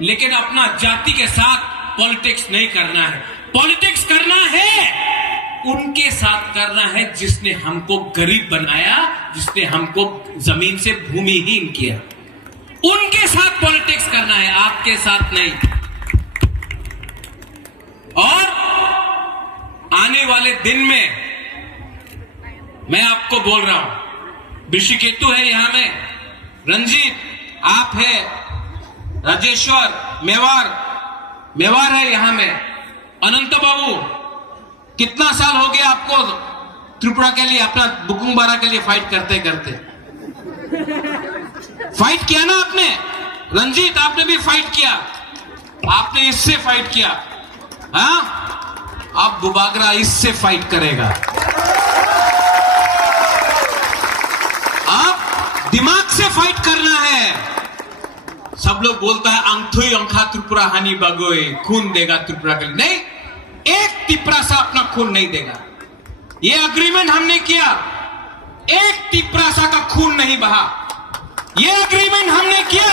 लेकिन अपना जाति के साथ पॉलिटिक्स नहीं करना है। पॉलिटिक्स करना है उनके साथ करना है जिसने हमको गरीब बनाया, जिसने हमको जमीन से भूमिहीन किया, उनके साथ पॉलिटिक्स करना है, आपके साथ नहीं। और आने वाले दिन में मैं आपको बोल रहा हूं, ऋषिकेतु है यहां में, रंजीत आप है, राजेश्वर मेवार है यहां में, अनंत बाबू कितना साल हो गया आपको त्रिपुरा के लिए, अपना बुकुंबारा के लिए फाइट करते करते? फाइट किया ना आपने? रंजीत आपने भी फाइट किया, आपने इससे फाइट किया, हाँ? अब बुबागरा इससे फाइट करेगा। अब दिमाग से फाइट करना है। सब लोग बोलता है अंथुई अंखा त्रिपुरा हानि बगोए, खून देगा त्रिपुरा के लिए। नहीं, एक तिपरासा अपना खून नहीं देगा। ये अग्रीमेंट हमने किया, एक तिपरासा का खून नहीं बहा। ये अग्रीमेंट हमने किया,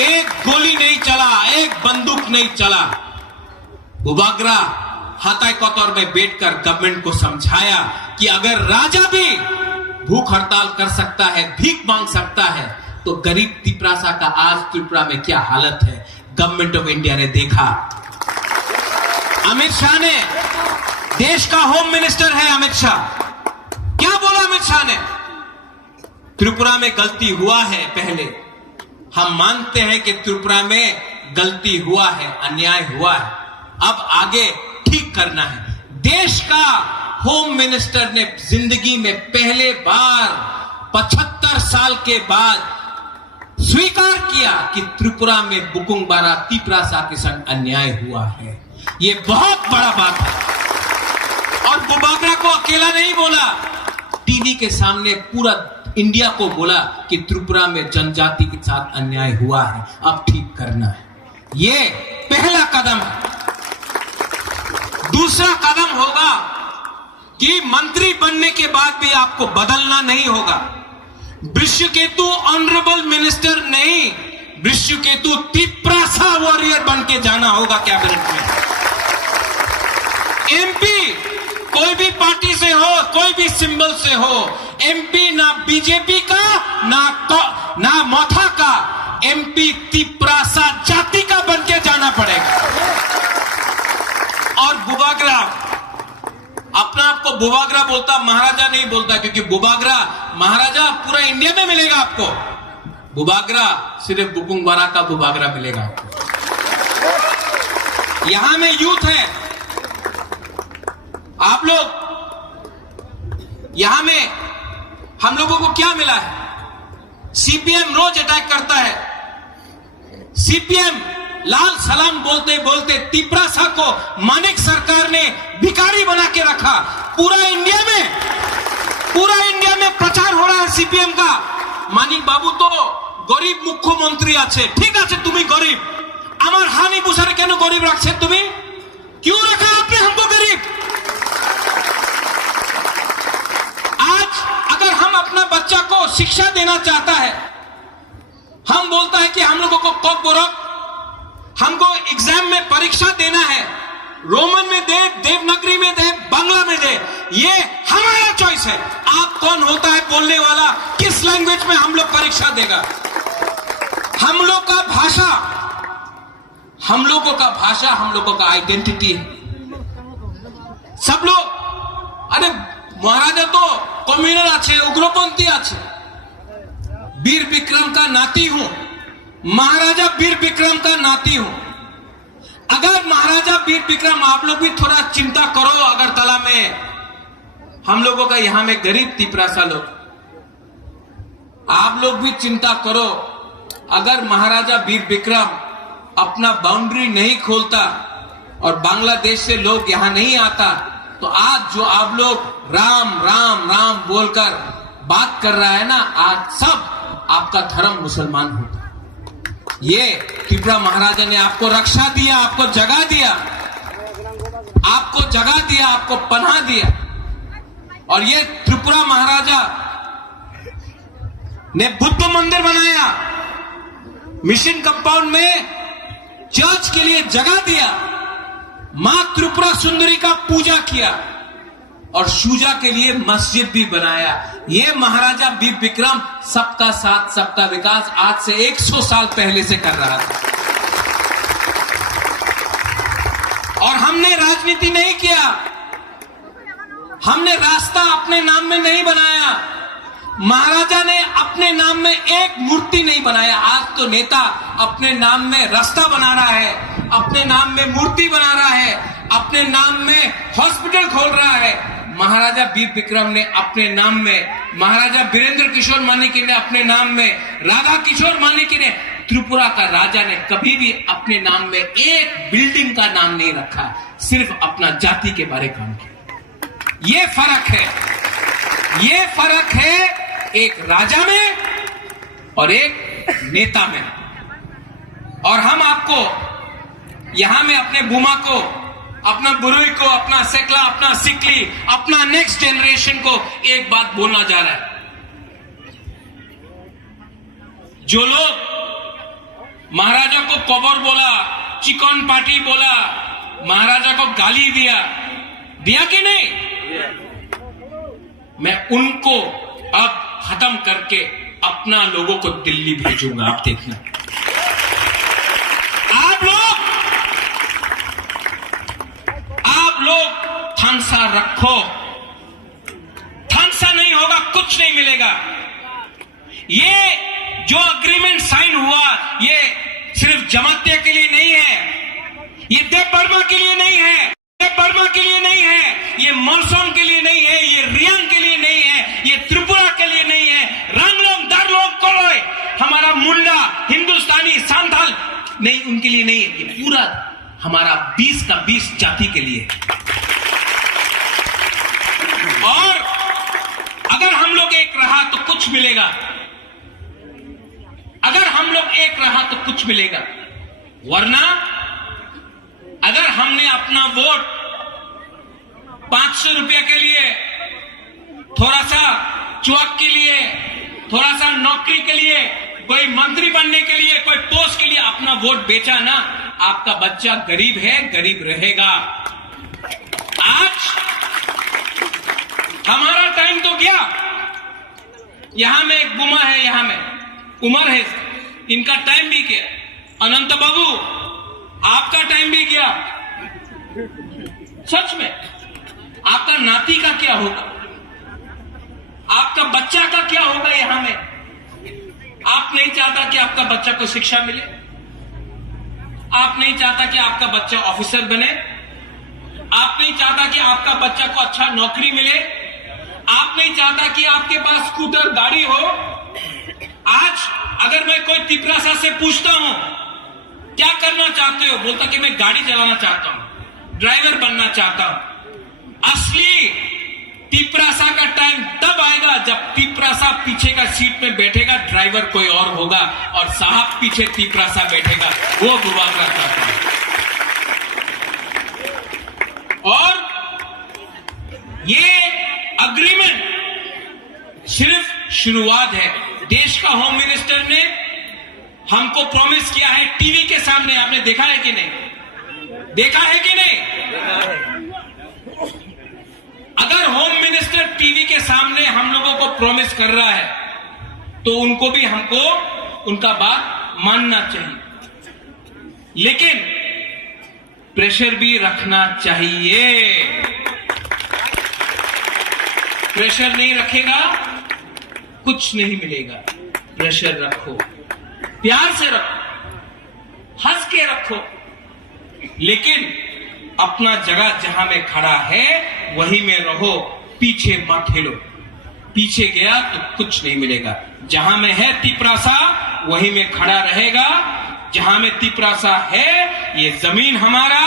एक गोली नहीं चला, एक बंदूक नहीं चला। बुबागरा हाथाई कतौर में बैठकर गवर्नमेंट को समझाया कि अगर राजा भी भूख हड़ताल कर सकता है, भीख मांग सकता है, तो गरीब तिपरासा का आज त्रिपुरा में क्या हालत है, गवर्नमेंट ऑफ इंडिया ने देखा। अमित शाह ने, देश का होम मिनिस्टर है अमित शाह, क्या बोला अमित शाह ने? त्रिपुरा में गलती हुआ है, पहले हम मानते हैं कि त्रिपुरा में गलती हुआ है, अन्याय हुआ है, अब आगे ठीक करना है। देश का होम मिनिस्टर ने जिंदगी में पहले बार 75 साल के बाद स्वीकार किया कि त्रिपुरा में बुकुंबारा तिपरासा के संग अन्याय हुआ है। यह बहुत बड़ा बात है। और बुबागरा को अकेला नहीं बोला, टीवी के सामने पूरा इंडिया को बोला कि त्रिपुरा में जनजाति के साथ अन्याय हुआ है, अब ठीक करना है। यह पहला कदम है। दूसरा कदम होगा कि मंत्री बनने के बाद भी आपको बदलना नहीं होगा। ऋषिकेतु ऑनरेबल मिनिस्टर नहीं, ऋषिकेतु तिपरासा वॉरियर बन के जाना होगा कैबिनेट में। एमपी कोई भी पार्टी से हो, कोई भी सिंबल से हो, एमपी ना बीजेपी का ना मोथा का, एमपी तिपरासा जाति का बन के जाना पड़ेगा। और बुबागरा अपना आपको बुबागरा बोलता, महाराजा नहीं बोलता, क्योंकि बुबागरा महाराजा पूरा इंडिया में मिलेगा आपको, बुबागरा सिर्फ बुकुंबारा का बुबागरा मिलेगा आपको। यहां में यूथ है, आप लोग यहां में, हम लोगों को क्या मिला है? सीपीएम रोज अटैक करता है। सीपीएम लाल सलाम बोलते बोलते तिपरासा को मानिक सरकार ने भिखारी बना के रखा। पूरा इंडिया में प्रचार हो रहा है सीपीएम का, मानिक बाबू तो गरीब मुख्यमंत्री आछे, ठीक है तुम्हें गरीब, आमार हानि बुसारे केन गरीब रखछे तुम्हें? क्यों रखा आपने हमको गरीब? आज अगर हम अपना बच्चा को शिक्षा देना चाहता है, हम बोलता है कि हम लोगों को कब बोरक, हमको एग्जाम में परीक्षा देना है, रोमन में दे, देवनागरी में दे, बांग्ला में दे, ये हमारा चॉइस है। आप कौन होता है बोलने वाला, किस लैंग्वेज में हम लोग परीक्षा देगा? हम लोग का भाषा, हम लोगों का भाषा, हम लोगों का आइडेंटिटी है। सब लोग, अरे महाराजा तो कम्युनल आछे, उग्रपंथी आछे, वीर विक्रम का नाती हूं, महाराजा वीर विक्रम का नाती हूं। अगर महाराजा वीर विक्रम, आप लोग भी थोड़ा चिंता करो, अगरतला में हम लोगों का, यहां में गरीब तिपरासा लोग, आप लोग भी चिंता करो। अगर महाराजा वीर विक्रम अपना बाउंड्री नहीं खोलता और बांग्लादेश से लोग यहां नहीं आता, तो आज जो आप लोग राम राम राम बोलकर बात कर रहा है ना, आज सब आपका धर्म मुसलमान होता। ये त्रिपुरा महाराजा ने आपको रक्षा दिया, आपको जगह दिया, आपको जगह दिया, आपको पनाह दिया। और ये त्रिपुरा महाराजा ने बुद्ध मंदिर बनाया, मिशन कंपाउंड में चर्च के लिए जगह दिया, मां त्रिपुरा सुंदरी का पूजा किया और शुजा के लिए मस्जिद भी बनाया। ये महाराजा वीर विक्रम सबका साथ सबका विकास आज से 100 साल पहले से कर रहा था। और हमने राजनीति नहीं किया, हमने रास्ता अपने नाम में नहीं बनाया। महाराजा ने अपने नाम में एक मूर्ति नहीं बनाया। आज तो नेता अपने नाम में रास्ता बना रहा है, अपने नाम में मूर्ति बना रहा है, अपने नाम में हॉस्पिटल खोल रहा है। महाराजा वीर विक्रम ने अपने नाम में, महाराजा वीरेंद्र किशोर मानिकी ने अपने नाम में, राधा किशोर मानिकी ने, त्रिपुरा का राजा ने कभी भी अपने नाम में एक बिल्डिंग का नाम नहीं रखा, सिर्फ अपना जाति के बारे काम किया। ये फर्क है, ये फर्क है एक राजा में और एक नेता में। और हम आपको यहां में अपने बुमा को, अपना बुरुई को, अपना सेकला, अपना सिकली, अपना नेक्स्ट जनरेशन को एक बात बोलना जा रहा है। जो लोग महाराजा को कबर बोला, चिकन पार्टी बोला, महाराजा को गाली दिया कि नहीं, मैं उनको अब खत्म करके अपना लोगों को दिल्ली भेजूंगा। आप देखना, आप लोग थानसा रखो, थानसा नहीं होगा कुछ नहीं मिलेगा। ये जो अग्रीमेंट साइन हुआ ये सिर्फ जमातिया के लिए नहीं है, ये देव बर्मा के लिए नहीं है, देव बर्मा के लिए नहीं है, ये मौसम के लिए नहीं है, ये रियांग के लिए नहीं है, ये त्रिपुरा के लिए नहीं है, रंगलोग दरलोग कोलोय, हमारा मुंडा हिंदुस्तानी सांथाल नहीं, उनके लिए नहीं है, ये पूरा हमारा 20 का 20 जाति के लिए। और अगर हम लोग एक रहा तो कुछ मिलेगा, अगर हम लोग एक रहा तो कुछ मिलेगा, वरना अगर हमने अपना वोट 500 रुपया के लिए, थोड़ा सा चुआक के लिए, थोड़ा सा नौकरी के लिए, कोई मंत्री बनने के लिए, कोई पोस्ट के लिए अपना वोट बेचा ना, आपका बच्चा गरीब है, गरीब रहेगा। आज हमारा टाइम तो गया। यहां में एक बुमा है, यहां में उमर है, इनका टाइम भी गया। अनंत बाबू आपका टाइम भी गया। सच में आपका नाती का क्या होगा, आपका बच्चा का क्या होगा यहां में? आप नहीं चाहता कि आपका बच्चा को शिक्षा मिले, आप नहीं चाहता कि आपका बच्चा ऑफिसर बने, आप नहीं चाहता कि आपका बच्चा को अच्छा नौकरी मिले, आप नहीं चाहता कि आपके पास स्कूटर गाड़ी हो। आज अगर मैं कोई तिपरासा से पूछता हूं क्या करना चाहते हो, बोलता कि मैं गाड़ी चलाना चाहता हूं, ड्राइवर बनना चाहता हूं। असली तिपरासा का टाइम तब आएगा जब तिपरासा पीछे का सीट में बैठेगा, ड्राइवर कोई और होगा और साहब पीछे तिपरासा बैठेगा, वो बुआ करता था। और ये अग्रीमेंट सिर्फ शुरुआत है। देश का होम मिनिस्टर ने हमको प्रॉमिस किया है टीवी के सामने, आपने देखा है कि नहीं, देखा है कि नहीं? अगर होम मिनिस्टर टीवी के सामने हम लोगों को प्रॉमिस कर रहा है तो उनको भी हमको उनका बात मानना चाहिए, लेकिन प्रेशर भी रखना चाहिए। प्रेशर नहीं रखेगा कुछ नहीं मिलेगा। प्रेशर रखो, प्यार से रखो, हंस के रखो, लेकिन अपना जगह जहां में खड़ा है वहीं में रहो, पीछे मत हिलो। पीछे गया तो कुछ नहीं मिलेगा। जहां में है तिपरासा वहीं में खड़ा रहेगा। जहां में तिपरासा है ये जमीन हमारा,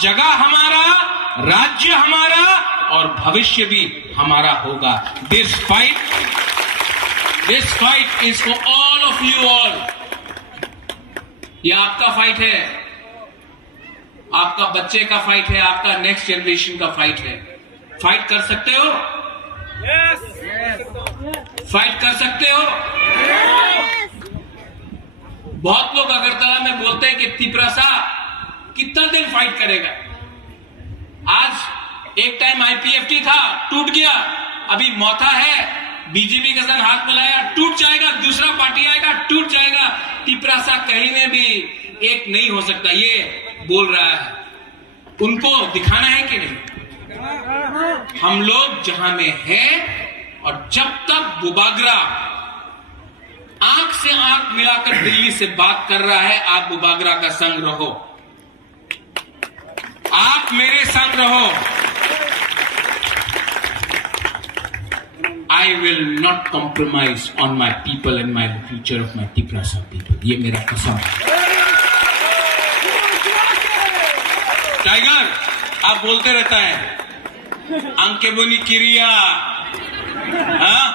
जगह हमारा, राज्य हमारा और भविष्य भी हमारा होगा। This fight is for all of you all. ये आपका फाइट है, आपका बच्चे का फाइट है, आपका नेक्स्ट जनरेशन का फाइट है। फाइट कर सकते हो? फाइट कर सकते हो? बहुत लोग अगरतला में बोलते हैं कि तिपरासा कितना दिन फाइट करेगा। आज एक टाइम आईपीएफटी था, टूट गया, अभी मौथा है, बीजेपी के संग हाथ मिलाया, टूट जाएगा, दूसरा पार्टी आएगा, टूट जाएगा। तिपरासा कहीं में भी एक नहीं हो सकता, ये बोल रहा है। उनको दिखाना है कि नहीं? हम लोग जहां में हैं, और जब तक बुबागरा आंख से आंख मिलाकर दिल्ली से बात कर रहा है, आप बुबागरा का संग रहो, आप मेरे संग रहो। I will not compromise on my people and my future of my Tiprasa people. ये मेरा कसम है। टाइगर, आप बोलते रहता है अंके बोनी किरिया, हाँ?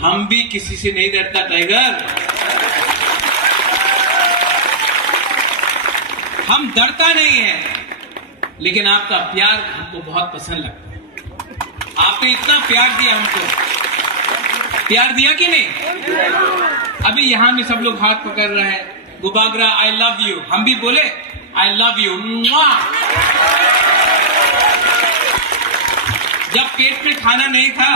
हम भी किसी से नहीं डरता टाइगर, हम डरता नहीं है, लेकिन आपका प्यार हमको बहुत पसंद लगता है। आपने इतना प्यार दिया हमको, प्यार दिया कि नहीं? अभी यहां में सब लोग हाथ पकड़ रहे हैं, बुबागरा आई लव यू, हम भी बोले आई लव यू। जब पेट में खाना नहीं था,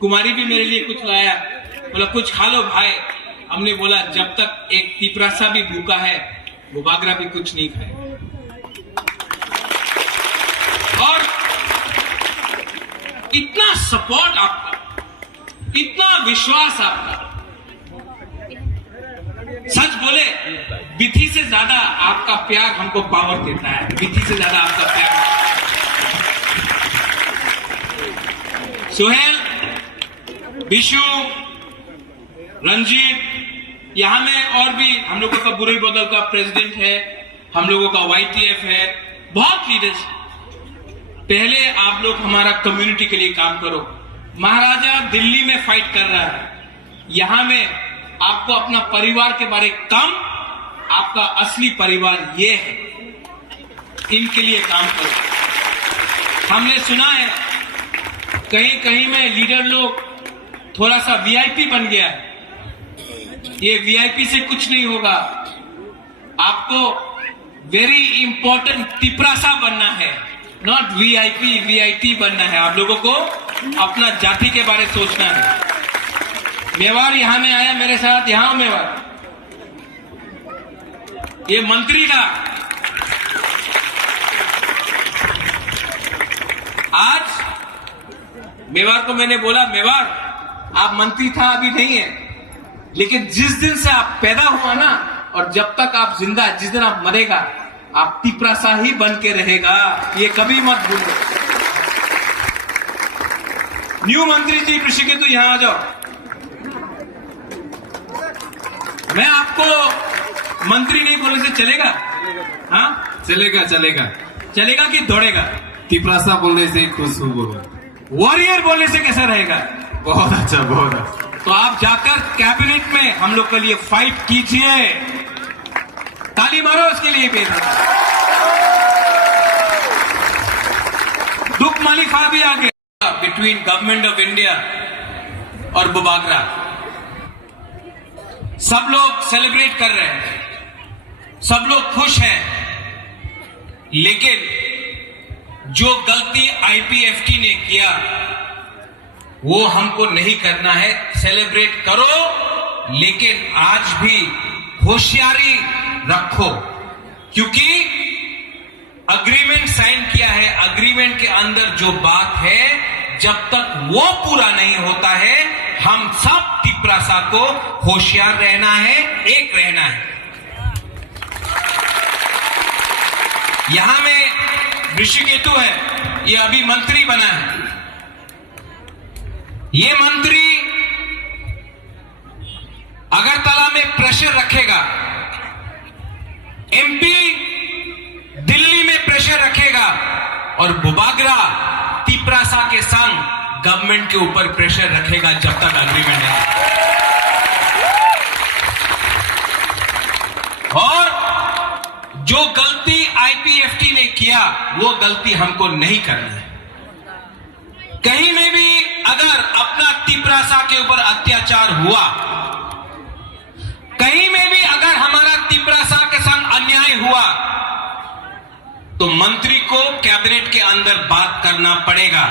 कुमारी भी मेरे लिए कुछ लाया, बोला कुछ खा लो भाई। हमने बोला जब तक एक तिपरासा भी भूखा है, बुबागरा भी कुछ नहीं खाए। और इतना सपोर्ट आपका, इतना विश्वास आपका, सच बोले विधि से ज्यादा आपका प्यार हमको पावर देता है, विधि से ज्यादा आपका प्यार। सुहेल, विशु, रंजीत, यहां में और भी हम लोगों का बुरे बदल का प्रेसिडेंट है, हम लोगों का YTF है, बहुत लीडर्स। पहले आप लोग हमारा कम्युनिटी के लिए काम करो। महाराजा दिल्ली में फाइट कर रहा है, यहां में आपको अपना परिवार के बारे कम, आपका असली परिवार ये है, इनके लिए काम करो। हमने सुना है कहीं कहीं में लीडर लोग थोड़ा सा VIP बन गया है, ये VIP से कुछ नहीं होगा। आपको वेरी इंपॉर्टेंट तिपरासा बनना है, नॉट VIP बनना है। आप लोगों को अपना जाति के बारे सोचना है। मेवाड़ यहां में आया मेरे साथ, यहां मेवाड़, ये मंत्री था। आज मेवाड़ को मैंने बोला, मेवाड़ आप मंत्री था अभी नहीं है, लेकिन जिस दिन से आप पैदा हुआ ना, और जब तक आप जिंदा, जिस दिन आप मरेगा, आप तिपरासा ही बन के रहेगा, ये कभी मत भूलो। न्यू मंत्री जी ऋषिकेतु यहां आ जाओ। मैं आपको मंत्री नहीं बोलने से चलेगा? हाँ चलेगा चलेगा चलेगा कि दौड़ेगा? तिपरासा बोलने से खुश होगा, वॉरियर बोलने से कैसा रहेगा? बहुत अच्छा बहुत अच्छा। तो आप जाकर कैबिनेट में हम लोग के लिए फाइट कीजिए, ताली मारो उसके लिए भी। दुख मालिफा भी आ गया बिटवीन गवर्नमेंट ऑफ इंडिया और बुबागरा। सब लोग सेलिब्रेट कर रहे हैं, सब लोग खुश हैं, लेकिन जो गलती IPFT ने किया वो हमको नहीं करना है। सेलिब्रेट करो, लेकिन आज भी होशियारी रखो, क्योंकि अग्रीमेंट साइन किया है, अग्रीमेंट के अंदर जो बात है, जब तक वो पूरा नहीं होता है, हम सब तिपरासा को होशियार रहना है, एक रहना है। यहां में ऋषिकेतु है, ये अभी मंत्री बना है। ये मंत्री अगरतला में प्रेशर रखेगा, MP दिल्ली में प्रेशर रखेगा, और बुबागरा तिपरासा के संग गवर्नमेंट के ऊपर प्रेशर रखेगा जब तक अग्रीमेंट है। और जो गलती IPFT ने किया वो गलती हमको नहीं करनी है। कहीं में भी अगर अपना तिपरासा के ऊपर अत्याचार हुआ हुआ तो मंत्री को कैबिनेट के अंदर बात करना पड़ेगा,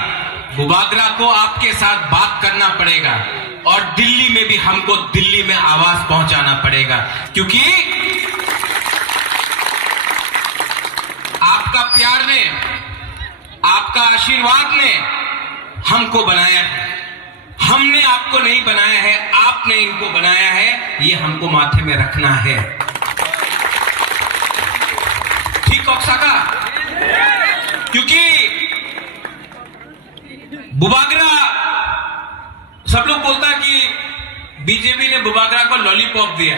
बुबागरा को आपके साथ बात करना पड़ेगा, और दिल्ली में भी हमको दिल्ली में आवाज पहुंचाना पड़ेगा, क्योंकि आपका प्यार ने, आपका आशीर्वाद ने हमको बनाया है। हमने आपको नहीं बनाया है, आपने इनको बनाया है, ये हमको माथे में रखना है। ठीक ओक्साका, क्योंकि बुबागरा, सब लोग बोलता है कि बीजेपी ने बुबागरा को लॉलीपॉप दिया।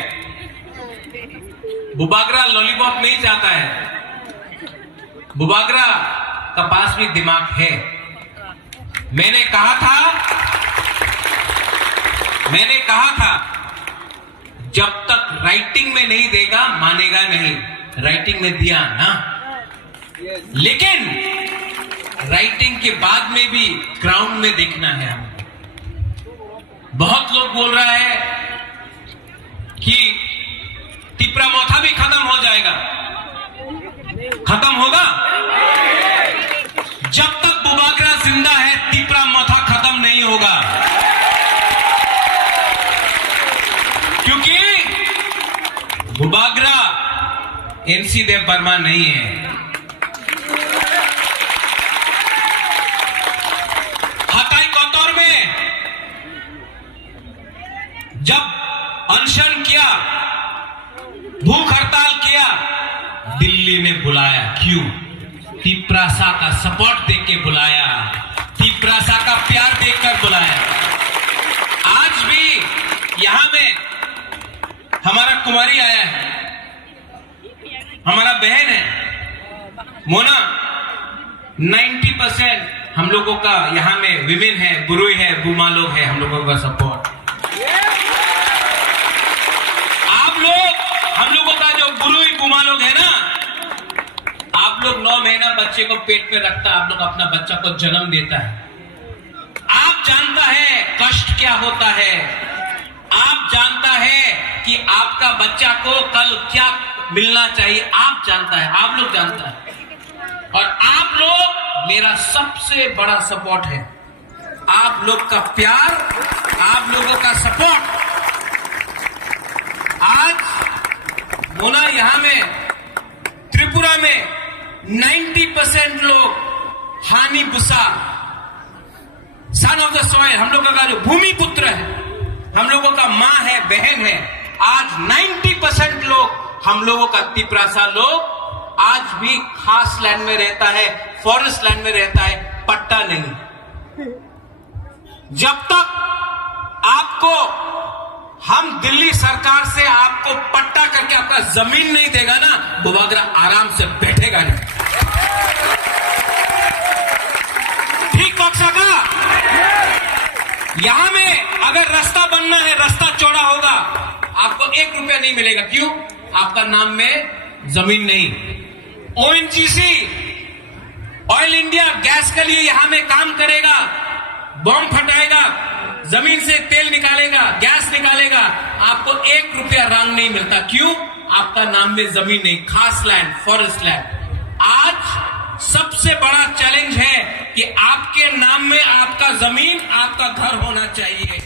बुबागरा लॉलीपॉप नहीं चाहता है, बुबागरा का पास भी दिमाग है। मैंने कहा था जब तक राइटिंग में नहीं देगा मानेगा नहीं। राइटिंग में दिया ना, लेकिन राइटिंग के बाद में भी ग्राउंड में देखना है हमें। बहुत लोग बोल रहा है कि तिपरामोथा भी खत्म हो जाएगा। खत्म होगा? जब तक बुबागरा जिंदा है तिपरामोथा खत्म नहीं होगा, क्योंकि बुबागरा एनसी देव वर्मा नहीं है। हताई कोतौर में जब अनशन किया, भूख हड़ताल किया, दिल्ली में बुलाया। क्यों? तिपरासा का सपोर्ट देके बुलाया, तिपरासा का प्यार देखकर बुलाया। आज भी यहां में हमारा कुमारी आया है, हमारा बहन है मोना। 90% हम लोगों का यहां में विमेन है, बुरुई है, बुमा लोग है, हम लोगों का सपोर्ट। आप लोग, हम लोगों का जो बुरुई बुमा लोग है ना, आप लोग 9 महीना बच्चे को पेट पे रखता, आप लोग अपना बच्चा को जन्म देता है। आप जानता है कष्ट क्या होता है, आप जानता है कि आपका बच्चा को कल क्या मिलना चाहिए, आप जानता है, आप लोग जानता है। और आप लोग मेरा सबसे बड़ा सपोर्ट है। आप लोग का प्यार, आप लोगों का सपोर्ट। आज मोना यहां में त्रिपुरा में 90% लोग हानि Busa, son of the soil, हम लोगों का जो भूमि पुत्र है, हम लोगों का मां है, बहन है। आज 90% लोग, हम लोगों का तिपरासा लोग आज भी खास लैंड में रहता है, फॉरेस्ट लैंड में रहता है, पट्टा नहीं। जब तक आपको, हम दिल्ली सरकार से आपको पट्टा करके आपका जमीन नहीं देगा ना, बुबागरा आराम से बैठेगा नहीं। ठीक ओक्साका, यहां में अगर रास्ता बनना है, रास्ता चौड़ा होगा, आपको 1 रुपया नहीं मिलेगा। क्यों? आपका नाम में जमीन नहीं। ओएनजीसी, ऑयल इंडिया गैस के लिए यहां में काम करेगा, बॉम्ब फटाएगा, जमीन से तेल निकालेगा, गैस निकालेगा, आपको 1 रुपया रंग नहीं मिलता। क्यों? आपका नाम में जमीन नहीं, खास लैंड, फॉरेस्ट लैंड। आज सबसे बड़ा चैलेंज है कि आपके नाम में आपका जमीन, आपका घर होना चाहिए।